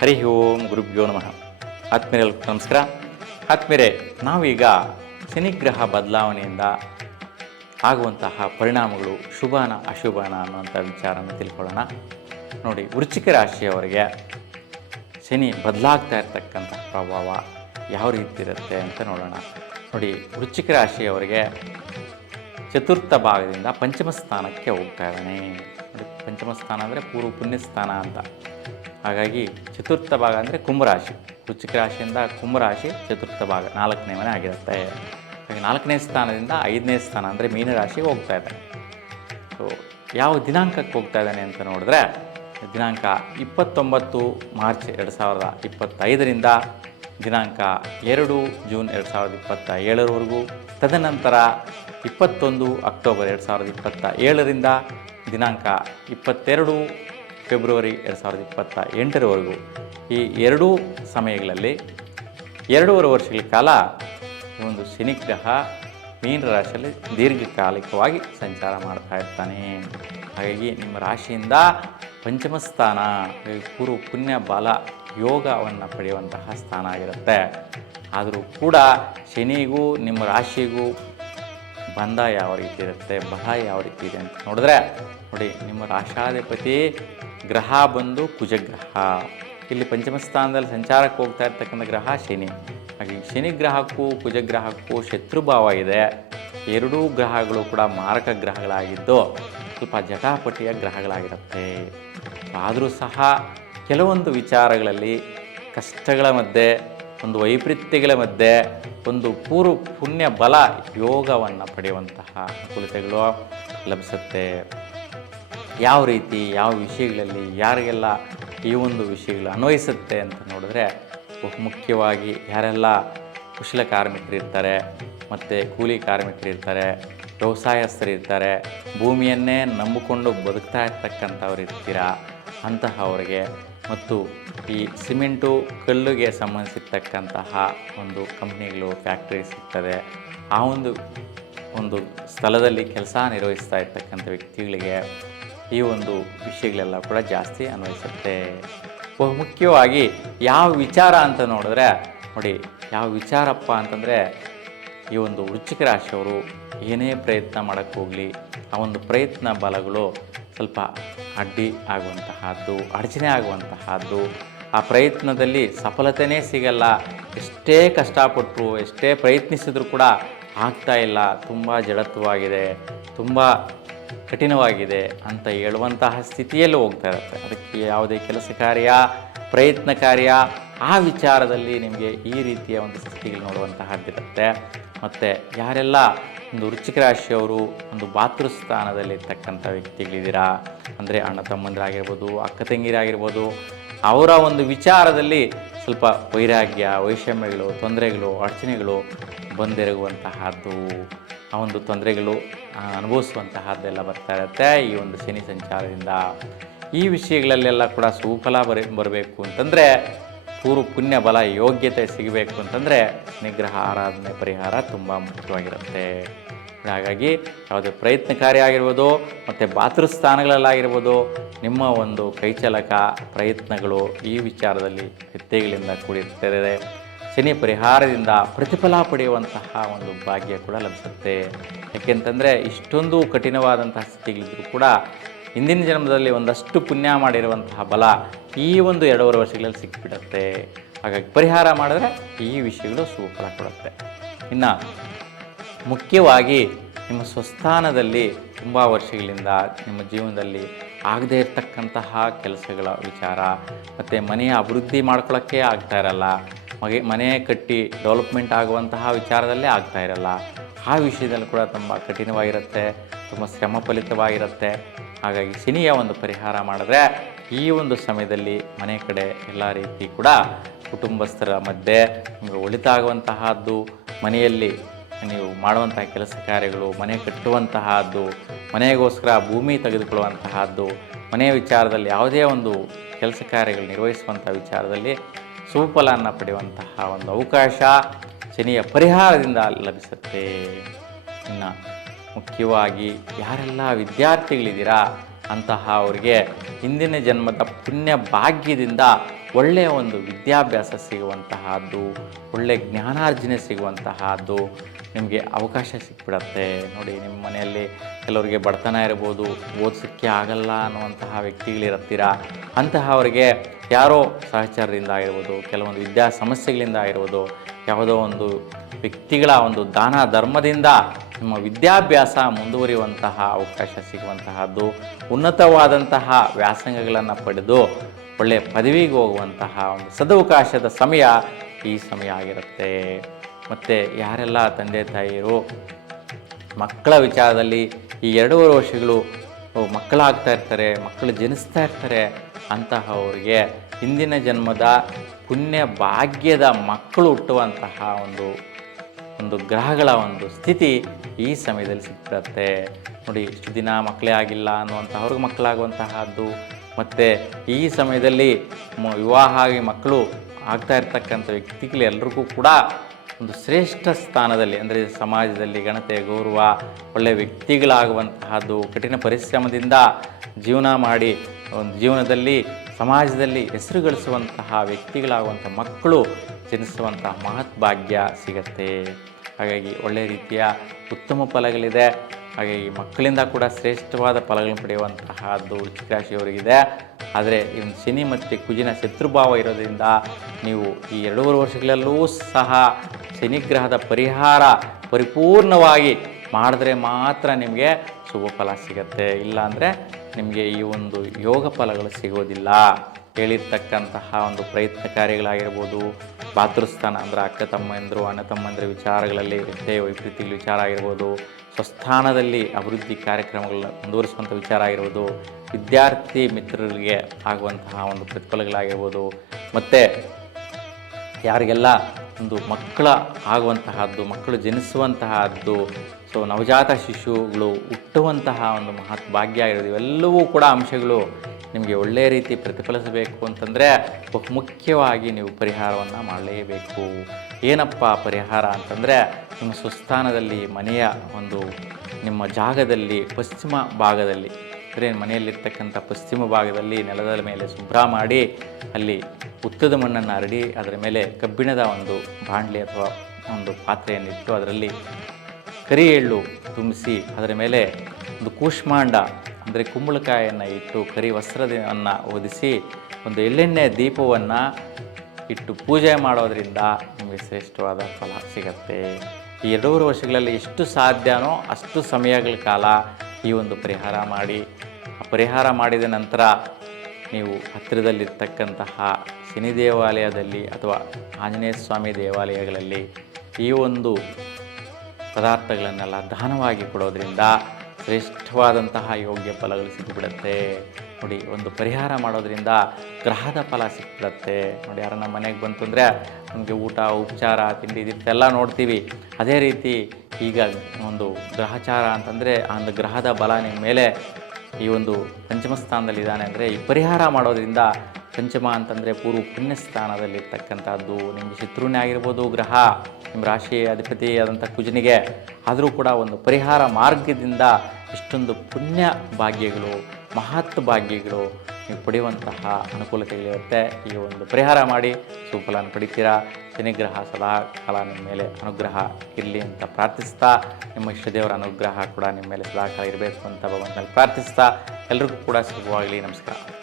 ಹರಿ ಓಂ ಗುರುಭ್ಯೋ ನಮಃ. ಆತ್ಮೀಯರೆಲ್ಲರಿಗೂ ನಮಸ್ಕಾರ. ಆತ್ಮೀಯರೇ, ನಾವೀಗ ಶನಿಗ್ರಹ ಬದಲಾವಣೆಯಿಂದ ಆಗುವಂತಹ ಪರಿಣಾಮಗಳು ಶುಭನ ಅಶುಭನ ಅನ್ನುವಂಥ ವಿಚಾರನ ತಿಳ್ಕೊಳ್ಳೋಣ. ನೋಡಿ, ವೃಶ್ಚಿಕ ರಾಶಿಯವರಿಗೆ ಶನಿ ಬದಲಾಗ್ತಾ ಇರ್ತಕ್ಕಂಥ ಪ್ರಭಾವ ಯಾವ ರೀತಿ ಇರುತ್ತೆ ಅಂತ ನೋಡೋಣ. ನೋಡಿ, ವೃಶ್ಚಿಕ ರಾಶಿಯವರಿಗೆ ಚತುರ್ಥ ಭಾಗದಿಂದ ಪಂಚಮ ಸ್ಥಾನಕ್ಕೆ ಹೋಗ್ತಾ ಇದ್ದಾನೆ. ಪಂಚಮ ಸ್ಥಾನ ಅಂದರೆ ಪೂರ್ವ ಪುಣ್ಯ ಸ್ಥಾನ ಅಂತ. ಹಾಗಾಗಿ ಚತುರ್ಥ ಭಾಗ ಅಂದರೆ ಕುಂಭರಾಶಿ. ವೃಶ್ಚಿಕ ರಾಶಿಯಿಂದ ಕುಂಭರಾಶಿ ಚತುರ್ಥ ಭಾಗ 4ನೇ ಮನೆ ಆಗಿರುತ್ತೆ. ಹಾಗೆ 4ನೇ ಸ್ಥಾನದಿಂದ 5ನೇ ಸ್ಥಾನ ಅಂದರೆ ಮೀನರಾಶಿಗೆ ಹೋಗ್ತಾ ಇದ್ದಾನೆ. ಸೊ ಯಾವ ದಿನಾಂಕಕ್ಕೆ ಹೋಗ್ತಾ ಇದ್ದಾನೆ ಅಂತ ನೋಡಿದ್ರೆ, ದಿನಾಂಕ 29 ಮಾರ್ಚ್ 2025ರಿಂದ ದಿನಾಂಕ 2 ಜೂನ್ 2027ರವರೆಗೂ, ತದನಂತರ 21 ಅಕ್ಟೋಬರ್ 2027ರಿಂದ ದಿನಾಂಕ 22 ಫೆಬ್ರವರಿ 2028ರವರೆಗೂ ಈ ಎರಡೂ ಸಮಯಗಳಲ್ಲಿ 2.5 ವರ್ಷಗಳ ಕಾಲ ಈ ಒಂದು ಶನಿಗ್ರಹ ಮೀನ ರಾಶಿಯಲ್ಲಿ ದೀರ್ಘಕಾಲಿಕವಾಗಿ ಸಂಚಾರ ಮಾಡ್ತಾ ಇರ್ತಾನೆ. ಹಾಗಾಗಿ ನಿಮ್ಮ ರಾಶಿಯಿಂದ ಪಂಚಮ ಸ್ಥಾನ ಪೂರ್ವ ಪುಣ್ಯ ಬಲ ಯೋಗವನ್ನು ಪಡೆಯುವಂತಹ ಸ್ಥಾನ ಆಗಿರುತ್ತೆ. ಆದರೂ ಕೂಡ ಶನಿಗೂ ನಿಮ್ಮ ರಾಶಿಗೂ ಬಂಧ ಯಾವ ರೀತಿ ಇರುತ್ತೆ, ಬಲ ಯಾವ ರೀತಿ ಇದೆ ಅಂತ ನೋಡಿದ್ರೆ, ನೋಡಿ, ನಿಮ್ಮ ರಾಶಾಧಿಪತಿ ಗ್ರಹ ಬಂದು ಕುಜಗ್ರಹ. ಇಲ್ಲಿ ಪಂಚಮ ಸ್ಥಾನದಲ್ಲಿ ಸಂಚಾರಕ್ಕೆ ಹೋಗ್ತಾ ಇರ್ತಕ್ಕಂಥ ಗ್ರಹ ಶನಿ. ಹಾಗೆ ಶನಿ ಗ್ರಹಕ್ಕೂ ಕುಜಗ್ರಹಕ್ಕೂ ಶತ್ರುಭಾವ ಇದೆ. ಎರಡೂ ಗ್ರಹಗಳು ಕೂಡ ಮಾರಕ ಗ್ರಹಗಳಾಗಿದ್ದು ಸ್ವಲ್ಪ ಜಟಾಪಟಿಯ ಗ್ರಹಗಳಾಗಿರುತ್ತೆ. ಆದರೂ ಸಹ ಕೆಲವೊಂದು ವಿಚಾರಗಳಲ್ಲಿ ಕಷ್ಟಗಳ ಮಧ್ಯೆ, ಒಂದು ವೈಪರೀತ್ಯಗಳ ಮಧ್ಯೆ ಒಂದು ಪೂರ್ವ ಪುಣ್ಯ ಬಲ ಯೋಗವನ್ನು ಪಡೆಯುವಂತಹ ಅನುಕೂಲತೆಗಳು ಲಭಿಸುತ್ತೆ. ಯಾವ ರೀತಿ, ಯಾವ ವಿಷಯಗಳಲ್ಲಿ, ಯಾರಿಗೆಲ್ಲ ಈ ಒಂದು ವಿಷಯಗಳು ಅನ್ವಯಿಸುತ್ತೆ ಅಂತ ನೋಡಿದ್ರೆ, ಬಹುಮುಖ್ಯವಾಗಿ ಯಾರೆಲ್ಲ ಕುಶಲ ಕಾರ್ಮಿಕರಿರ್ತಾರೆ, ಮತ್ತು ಕೂಲಿ ಕಾರ್ಮಿಕರಿರ್ತಾರೆ, ವ್ಯವಸಾಯಸ್ಥರಿರ್ತಾರೆ, ಭೂಮಿಯನ್ನೇ ನಂಬಿಕೊಂಡು ಬದುಕ್ತಾ ಇರ್ತಕ್ಕಂಥವ್ರು ಇರ್ತೀರ, ಅಂತಹವರಿಗೆ, ಮತ್ತು ಈ ಸಿಮೆಂಟು ಕಲ್ಲುಗೆ ಸಂಬಂಧಿಸಿರ್ತಕ್ಕಂತಹ ಒಂದು ಕಂಪ್ನಿಗಳು, ಫ್ಯಾಕ್ಟ್ರೀಸ್ ಇರ್ತದೆ, ಆ ಒಂದು ಸ್ಥಳದಲ್ಲಿ ಕೆಲಸ ನಿರ್ವಹಿಸ್ತಾ ಇರ್ತಕ್ಕಂಥ ವ್ಯಕ್ತಿಗಳಿಗೆ ಈ ಒಂದು ವಿಷಯಗಳೆಲ್ಲ ಕೂಡ ಜಾಸ್ತಿ ಅನ್ವಯಿಸುತ್ತೆ. ಬಹುಮುಖ್ಯವಾಗಿ ಯಾವ ವಿಚಾರ ಅಂತ ನೋಡಿದ್ರೆ, ನೋಡಿ, ಯಾವ ವಿಚಾರಪ್ಪ ಅಂತಂದರೆ, ಈ ಒಂದು ವೃಶ್ಚಿಕ ರಾಶಿಯವರು ಏನೇ ಪ್ರಯತ್ನ ಮಾಡೋಕ್ಕೆ ಹೋಗಲಿ, ಆ ಒಂದು ಪ್ರಯತ್ನ ಬಲಗಳು ಸ್ವಲ್ಪ ಅಡ್ಡಿ ಆಗುವಂತಹದ್ದು, ಅಡಚಣೆ ಆಗುವಂತಹದ್ದು, ಆ ಪ್ರಯತ್ನದಲ್ಲಿ ಸಫಲತೆಯೇ ಸಿಗಲ್ಲ. ಎಷ್ಟೇ ಕಷ್ಟಪಟ್ಟರು, ಎಷ್ಟೇ ಪ್ರಯತ್ನಿಸಿದರೂ ಕೂಡ ಆಗ್ತಾ ಇಲ್ಲ, ತುಂಬ ಜಡತ್ವವಾಗಿದೆ, ತುಂಬ ಕಠಿಣವಾಗಿದೆ ಅಂತ ಹೇಳುವಂತಹ ಸ್ಥಿತಿಯಲ್ಲೂ ಹೋಗ್ತಾ ಇರುತ್ತೆ. ಅದಕ್ಕೆ ಯಾವುದೇ ಕೆಲಸ ಕಾರ್ಯ, ಪ್ರಯತ್ನ ಕಾರ್ಯ, ಆ ವಿಚಾರದಲ್ಲಿ ನಿಮಗೆ ಈ ರೀತಿಯ ಒಂದು ಸ್ಥಿತಿಗಳು ನೋಡುವಂತಹದ್ದಿರುತ್ತೆ. ಮತ್ತು ಯಾರೆಲ್ಲ ಒಂದು ವೃಶ್ಚಿಕ ರಾಶಿಯವರು ಒಂದು ಭಾತೃಸ್ಥಾನದಲ್ಲಿರ್ತಕ್ಕಂಥ ವ್ಯಕ್ತಿಗಳಿದ್ದೀರಾ, ಅಂದರೆ ಅಣ್ಣ ತಮ್ಮಂದಿರಾಗಿರ್ಬೋದು, ಅಕ್ಕ ತಂಗಿರಾಗಿರ್ಬೋದು, ಅವರ ಒಂದು ವಿಚಾರದಲ್ಲಿ ಸ್ವಲ್ಪ ವೈರಾಗ್ಯ, ವೈಷಮ್ಯಗಳು, ತೊಂದರೆಗಳು, ಅಡಚಣೆಗಳು ಬಂದೆರಗುವಂತಹದ್ದು, ಆ ಒಂದು ತೊಂದರೆಗಳು ಅನುಭವಿಸುವಂತಹದ್ದೆಲ್ಲ ಬರ್ತಾ ಇರುತ್ತೆ ಈ ಒಂದು ಶನಿ ಸಂಚಾರದಿಂದ. ಈ ವಿಷಯಗಳಲ್ಲೆಲ್ಲ ಕೂಡ ಸುಫಲ ಬರಬೇಕು ಅಂತಂದರೆ, ಪೂರ್ವ ಪುಣ್ಯ ಬಲ ಯೋಗ್ಯತೆ ಸಿಗಬೇಕು ಅಂತಂದರೆ ನಿಗ್ರಹ ಆರಾಧನೆ ಪರಿಹಾರ ತುಂಬ ಮುಖ್ಯವಾಗಿರುತ್ತೆ. ಹಾಗಾಗಿ ಯಾವುದೇ ಪ್ರಯತ್ನಕಾರಿ ಆಗಿರ್ಬೋದು, ಮತ್ತು ಭಾತೃಸ್ಥಾನಗಳಲ್ಲಾಗಿರ್ಬೋದು, ನಿಮ್ಮ ಒಂದು ಕೈಚಲಕ ಪ್ರಯತ್ನಗಳು ಈ ವಿಚಾರದಲ್ಲಿ ವ್ಯತ್ಯಯಗಳಿಂದ ಕೂಡಿರ್ತದೆ. ಶನಿ ಪರಿಹಾರದಿಂದ ಪ್ರತಿಫಲ ಪಡೆಯುವಂತಹ ಒಂದು ಭಾಗ್ಯ ಕೂಡ ಲಭಿಸುತ್ತೆ. ಯಾಕೆಂತಂದರೆ, ಇಷ್ಟೊಂದು ಕಠಿಣವಾದಂತಹ ಸ್ಥಿತಿಗಳಿದ್ದರೂ ಕೂಡ ಹಿಂದಿನ ಜನ್ಮದಲ್ಲಿ ಒಂದಷ್ಟು ಪುಣ್ಯ ಮಾಡಿರುವಂತಹ ಬಲ ಈ ಒಂದು 2.5 ವರ್ಷಗಳಲ್ಲಿ ಸಿಕ್ಕಿಬಿಡುತ್ತೆ. ಹಾಗಾಗಿ ಪರಿಹಾರ ಮಾಡಿದ್ರೆ ಈ ವಿಷಯಗಳು ಸುಫಲ ಕೊಡುತ್ತೆ. ಇನ್ನು ಮುಖ್ಯವಾಗಿ ನಿಮ್ಮ ಸ್ವಸ್ಥಾನದಲ್ಲಿ ತುಂಬ ವರ್ಷಗಳಿಂದ ನಿಮ್ಮ ಜೀವನದಲ್ಲಿ ಆಗದೇ ಇರತಕ್ಕಂತಹ ಕೆಲಸಗಳ ವಿಚಾರ, ಮತ್ತು ಮನೆಯ ಅಭಿವೃದ್ಧಿ ಮಾಡ್ಕೊಳ್ಳೋಕ್ಕೆ ಆಗ್ತಾ ಇರಲ್ಲ, ಮನೆ ಕಟ್ಟಿ ಡೆವಲಪ್ಮೆಂಟ್ ಆಗುವಂತಹ ವಿಚಾರದಲ್ಲೇ ಆಗ್ತಾ ಇರಲ್ಲ, ಆ ವಿಷಯದಲ್ಲಿ ಕೂಡ ತುಂಬ ಕಠಿಣವಾಗಿರುತ್ತೆ, ತುಂಬ ಶ್ರಮ ಫಲಿತವಾಗಿರುತ್ತೆ. ಹಾಗಾಗಿ ಶನಿಯ ಒಂದು ಪರಿಹಾರ ಮಾಡಿದ್ರೆ ಈ ಒಂದು ಸಮಯದಲ್ಲಿ ಮನೆ ಕಡೆ ಎಲ್ಲ ರೀತಿ ಕೂಡ ಕುಟುಂಬಸ್ಥರ ಮಧ್ಯೆ ನಿಮಗೆ ಒಳಿತಾಗುವಂತಹದ್ದು, ಮನೆಯಲ್ಲಿ ನೀವು ಮಾಡುವಂತಹ ಕೆಲಸ ಕಾರ್ಯಗಳು, ಮನೆ ಕಟ್ಟುವಂತಹದ್ದು, ಮನೆಗೋಸ್ಕರ ಭೂಮಿ ತೆಗೆದುಕೊಳ್ಳುವಂತಹದ್ದು, ಮನೆಯ ವಿಚಾರದಲ್ಲಿ ಯಾವುದೇ ಒಂದು ಕೆಲಸ ಕಾರ್ಯಗಳು ನಿರ್ವಹಿಸುವಂಥ ವಿಚಾರದಲ್ಲಿ ಸುಫಲವನ್ನು ಪಡೆಯುವಂತಹ ಒಂದು ಅವಕಾಶ ಶನಿಯ ಪರಿಹಾರದಿಂದ ಲಭಿಸುತ್ತೆ. ಇನ್ನು ಮುಖ್ಯವಾಗಿ ಯಾರೆಲ್ಲ ವಿದ್ಯಾರ್ಥಿಗಳಿದ್ದೀರಾ ಅಂತಹ ಅವರಿಗೆ ಹಿಂದಿನ ಜನ್ಮದ ಪುಣ್ಯ ಭಾಗ್ಯದಿಂದ ಒಳ್ಳೆಯ ಒಂದು ವಿದ್ಯಾಭ್ಯಾಸ ಸಿಗುವಂತಹದ್ದು, ಒಳ್ಳೆಯ ಜ್ಞಾನಾರ್ಜನೆ ಸಿಗುವಂತಹದ್ದು ನಿಮಗೆ ಅವಕಾಶ ಸಿಕ್ಬಿಡತ್ತೆ. ನೋಡಿ, ನಿಮ್ಮ ಮನೆಯಲ್ಲಿ ಕೆಲವರಿಗೆ ಬಡತನ ಇರ್ಬೋದು, ಓದಿಸೋಕ್ಕೆ ಆಗಲ್ಲ ಅನ್ನುವಂತಹ ವ್ಯಕ್ತಿಗಳಿರುತ್ತೀರ. ಅಂತಹವರಿಗೆ ಯಾರೋ ಸಹಚರರಿಂದ ಆಗಿರ್ಬೋದು, ಕೆಲವೊಂದು ವಿದ್ಯಾ ಸಮಸ್ಯೆಗಳಿಂದ ಆಗಿರ್ಬೋದು, ಯಾವುದೋ ಒಂದು ವ್ಯಕ್ತಿಗಳ ಒಂದು ದಾನ ಧರ್ಮದಿಂದ ನಿಮ್ಮ ವಿದ್ಯಾಭ್ಯಾಸ ಮುಂದುವರಿಯುವಂತಹ ಅವಕಾಶ ಸಿಗುವಂತಹದ್ದು, ಉನ್ನತವಾದಂತಹ ವ್ಯಾಸಂಗಗಳನ್ನು ಪಡೆದು ಒಳ್ಳೆಯ ಪದವಿಗೆ ಹೋಗುವಂತಹ ಒಂದು ಸದವಕಾಶದ ಸಮಯ ಈ ಸಮಯ ಆಗಿರುತ್ತೆ. ಮತ್ತು ಯಾರೆಲ್ಲ ತಂದೆ ತಾಯಿಯರು ಮಕ್ಕಳ ವಿಚಾರದಲ್ಲಿ ಈ 2.5 ವರ್ಷಗಳು ಮಕ್ಕಳಾಗ್ತಾ ಇರ್ತಾರೆ, ಮಕ್ಕಳು ಜನಿಸ್ತಾ ಇರ್ತಾರೆ, ಅಂತಹವರಿಗೆ ಹಿಂದಿನ ಜನ್ಮದ ಪುಣ್ಯ ಭಾಗ್ಯದ ಮಕ್ಕಳು ಹುಟ್ಟುವಂತಹ ಒಂದು ಗ್ರಹಗಳ ಒಂದು ಸ್ಥಿತಿ ಈ ಸಮಯದಲ್ಲಿ ಸಿಗ್ಬಿಡತ್ತೆ. ನೋಡಿ, ಇಷ್ಟು ದಿನ ಮಕ್ಕಳೇ ಆಗಿಲ್ಲ ಅನ್ನುವಂಥವ್ರಿಗೆ ಮಕ್ಕಳಾಗುವಂತಹದ್ದು, ಮತ್ತು ಈ ಸಮಯದಲ್ಲಿ ವಿವಾಹ ಆಗಿ ಮಕ್ಕಳು ಆಗ್ತಾ ಇರ್ತಕ್ಕಂಥ ವ್ಯಕ್ತಿಗಳೆಲ್ಲರಿಗೂ ಕೂಡ ಒಂದು ಶ್ರೇಷ್ಠ ಸ್ಥಾನದಲ್ಲಿ, ಅಂದರೆ ಸಮಾಜದಲ್ಲಿ ಘನತೆ ಗೌರವ, ಒಳ್ಳೆಯ ವ್ಯಕ್ತಿಗಳಾಗುವಂತಹದ್ದು, ಕಠಿಣ ಪರಿಶ್ರಮದಿಂದ ಜೀವನ ಮಾಡಿ ಒಂದು ಜೀವನದಲ್ಲಿ ಸಮಾಜದಲ್ಲಿ ಹೆಸರು ಗಳಿಸುವಂತಹ ವ್ಯಕ್ತಿಗಳಾಗುವಂಥ ಮಕ್ಕಳು ಜನಿಸುವಂತಹ ಮಹತ್ ಭಾಗ್ಯ ಸಿಗತ್ತೆ. ಹಾಗಾಗಿ ಒಳ್ಳೆಯ ರೀತಿಯ ಉತ್ತಮ ಫಲಗಳಿದೆ. ಹಾಗಾಗಿ ಮಕ್ಕಳಿಂದ ಕೂಡ ಶ್ರೇಷ್ಠವಾದ ಫಲಗಳನ್ನು ಪಡೆಯುವಂತಹದ್ದು ವೃಶ್ಚಿಕ ರಾಶಿಯವರಿಗಿದೆ. ಆದರೆ ಈ ಶನಿ ಮತ್ತು ಕುಜಿನ ಶತ್ರುಭಾವ ಇರೋದ್ರಿಂದ ನೀವು ಈ 2.5 ವರ್ಷಗಳಲ್ಲೂ ಸಹ ಶನಿಗ್ರಹದ ಪರಿಹಾರ ಪರಿಪೂರ್ಣವಾಗಿ ಮಾಡಿದ್ರೆ ಮಾತ್ರ ನಿಮಗೆ ಶುಭ ಫಲ ಸಿಗತ್ತೆ. ಇಲ್ಲಾಂದರೆ ನಿಮಗೆ ಈ ಒಂದು ಯೋಗ ಫಲಗಳು ಸಿಗೋದಿಲ್ಲ. ಹೇಳಿರ್ತಕ್ಕಂತಹ ಒಂದು ಪ್ರಯತ್ನ ಕಾರ್ಯಗಳಾಗಿರ್ಬೋದು, ಭಾತೃಸ್ಥಾನ ಅಂದರೆ ಅಕ್ಕ ತಮ್ಮಂದರು ಅಣ್ಣ ತಮ್ಮಂದಿರ ವಿಚಾರಗಳಲ್ಲಿ ವ್ಯತ್ಯಯ ವೈಪರೀತ್ಯಗಳ ವಿಚಾರ ಆಗಿರ್ಬೋದು, ಸ್ವಸ್ಥಾನದಲ್ಲಿ ಅಭಿವೃದ್ಧಿ ಕಾರ್ಯಕ್ರಮಗಳನ್ನ ಮುಂದುವರಿಸುವಂಥ ವಿಚಾರ ಆಗಿರ್ಬೋದು, ವಿದ್ಯಾರ್ಥಿ ಮಿತ್ರರಿಗೆ ಆಗುವಂತಹ ಒಂದು ಪ್ರತಿಫಲಗಳಾಗಿರ್ಬೋದು, ಮತ್ತು ಯಾರಿಗೆಲ್ಲ ಒಂದು ಮಕ್ಕಳ ಆಗುವಂತಹದ್ದು, ಮಕ್ಕಳು ಜನಿಸುವಂತಹದ್ದು, ಸೊ ನವಜಾತ ಶಿಶುಗಳು ಹುಟ್ಟುವಂತಹ ಒಂದು ಮಹತ್ ಭಾಗ್ಯ ಆಗಿರೋದು, ಇವೆಲ್ಲವೂ ಕೂಡ ಅಂಶಗಳು ನಿಮಗೆ ಒಳ್ಳೆಯ ರೀತಿ ಪ್ರತಿಫಲಿಸಬೇಕು ಅಂತಂದರೆ ಬಹುಮುಖ್ಯವಾಗಿ ನೀವು ಪರಿಹಾರವನ್ನು ಮಾಡಲೇಬೇಕು. ಏನಪ್ಪ ಪರಿಹಾರ ಅಂತಂದರೆ, ನಿಮ್ಮ ಸ್ವಸ್ಥಾನದಲ್ಲಿ ಮನೆಯ ಒಂದು ನಿಮ್ಮ ಜಾಗದಲ್ಲಿ ಪಶ್ಚಿಮ ಭಾಗದಲ್ಲಿ, ಅಂದರೆ ಮನೆಯಲ್ಲಿರ್ತಕ್ಕಂಥ ಪಶ್ಚಿಮ ಭಾಗದಲ್ಲಿ ನೆಲದ ಮೇಲೆ ಶುಭ್ರ ಮಾಡಿ ಅಲ್ಲಿ ಉತ್ತದ ಮಣ್ಣನ್ನು ಹರಡಿ ಅದರ ಮೇಲೆ ಕಬ್ಬಿಣದ ಒಂದು ಬಾಂಡ್ಲಿ ಅಥವಾ ಒಂದು ಪಾತ್ರೆಯನ್ನಿಟ್ಟು ಅದರಲ್ಲಿ ಕರಿ ಎಳ್ಳು ತುಂಬಿಸಿ ಅದರ ಮೇಲೆ ಒಂದು ಕೂಷ್ಮಾಂಡ ಅಂದರೆ ಕುಂಬಳಕಾಯಿಯನ್ನು ಇಟ್ಟು ಕರಿ ವಸ್ತ್ರವನ್ನು ಹೊದಿಸಿ ಒಂದು ಎಳ್ಳೆಣ್ಣೆ ದೀಪವನ್ನು ಇಟ್ಟು ಪೂಜೆ ಮಾಡೋದರಿಂದ ನಿಮಗೆ ಶ್ರೇಷ್ಠವಾದ ಫಲ ಸಿಗತ್ತೆ. ಈ 2.5 ವರ್ಷಗಳಲ್ಲಿ ಎಷ್ಟು ಸಾಧ್ಯನೋ ಅಷ್ಟು ಸಮಯಗಳ ಕಾಲ ಈ ಒಂದು ಪರಿಹಾರ ಮಾಡಿ. ಪರಿಹಾರ ಮಾಡಿದ ನಂತರ ನೀವು ಹತ್ತಿರದಲ್ಲಿರ್ತಕ್ಕಂತಹ ಶನಿ ದೇವಾಲಯದಲ್ಲಿ ಅಥವಾ ಆಂಜನೇಯ ಸ್ವಾಮಿ ದೇವಾಲಯಗಳಲ್ಲಿ ಈ ಒಂದು ಪದಾರ್ಥಗಳನ್ನೆಲ್ಲ ದಾನವಾಗಿ ಕೊಡೋದ್ರಿಂದ ಶ್ರೇಷ್ಠವಾದಂತಹ ಯೋಗ್ಯ ಫಲಗಳು ಸಿಕ್ಕಿಬಿಡುತ್ತೆ. ನೋಡಿ, ಒಂದು ಪರಿಹಾರ ಮಾಡೋದ್ರಿಂದ ಗ್ರಹದ ಫಲ ಸಿಕ್ಬಿಡುತ್ತೆ. ನೋಡಿ, ಯಾರನ್ನ ಮನೆಗೆ ಬಂತು ಅಂದರೆ ನಮಗೆ ಊಟ ಉಪಚಾರ ತಿಂಡಿ ಇದೆಲ್ಲ ನೋಡ್ತೀವಿ. ಅದೇ ರೀತಿ ಈಗ ಒಂದು ಗ್ರಹಚಾರ ಅಂತಂದರೆ ಒಂದು ಗ್ರಹದ ಬಲ ನಿಮ್ಮ ಮೇಲೆ ಈ ಒಂದು ಪಂಚಮ ಸ್ಥಾನದಲ್ಲಿದ್ದಾನೆ ಅಂದರೆ ಈ ಪರಿಹಾರ ಮಾಡೋದ್ರಿಂದ, ಪಂಚಮ ಅಂತಂದರೆ ಪೂರ್ವ ಪುಣ್ಯ ಸ್ಥಾನದಲ್ಲಿರ್ತಕ್ಕಂಥದ್ದು, ನಿಮಗೆ ಶತ್ರುನೇ ಆಗಿರ್ಬೋದು ಗ್ರಹ, ನಿಮ್ಮ ರಾಶಿ ಅಧಿಪತಿ ಆದಂಥ ಕುಜನಿಗೆ, ಆದರೂ ಕೂಡ ಒಂದು ಪರಿಹಾರ ಮಾರ್ಗದಿಂದ ಇಷ್ಟೊಂದು ಪುಣ್ಯ ಭಾಗ್ಯಗಳು, ಮಹತ್ ಭಾಗ್ಯಗಳು ನೀವು ಪಡೆಯುವಂತಹ ಅನುಕೂಲತೆಗಳಿರುತ್ತೆ. ಈ ಒಂದು ಪರಿಹಾರ ಮಾಡಿ ಸುಫಲನ ಪಡಿತೀರಾ. ಶನಿಗ್ರಹ ಸದಾ ಕಾಲ ನಿಮ್ಮ ಮೇಲೆ ಅನುಗ್ರಹ ಇರಲಿ ಅಂತ ಪ್ರಾರ್ಥಿಸ್ತಾ, ನಿಮ್ಮ ಇಷ್ಟದೇವರ ಅನುಗ್ರಹ ಕೂಡ ನಿಮ್ಮ ಮೇಲೆ ಸದಾ ಕಾಲ ಇರಬೇಕು ಅಂತ ಭಗವಂತನಲ್ಲಿ ಪ್ರಾರ್ಥಿಸ್ತಾ, ಎಲ್ರಿಗೂ ಕೂಡ ಶುಭವಾಗಲಿ. ನಮಸ್ಕಾರ.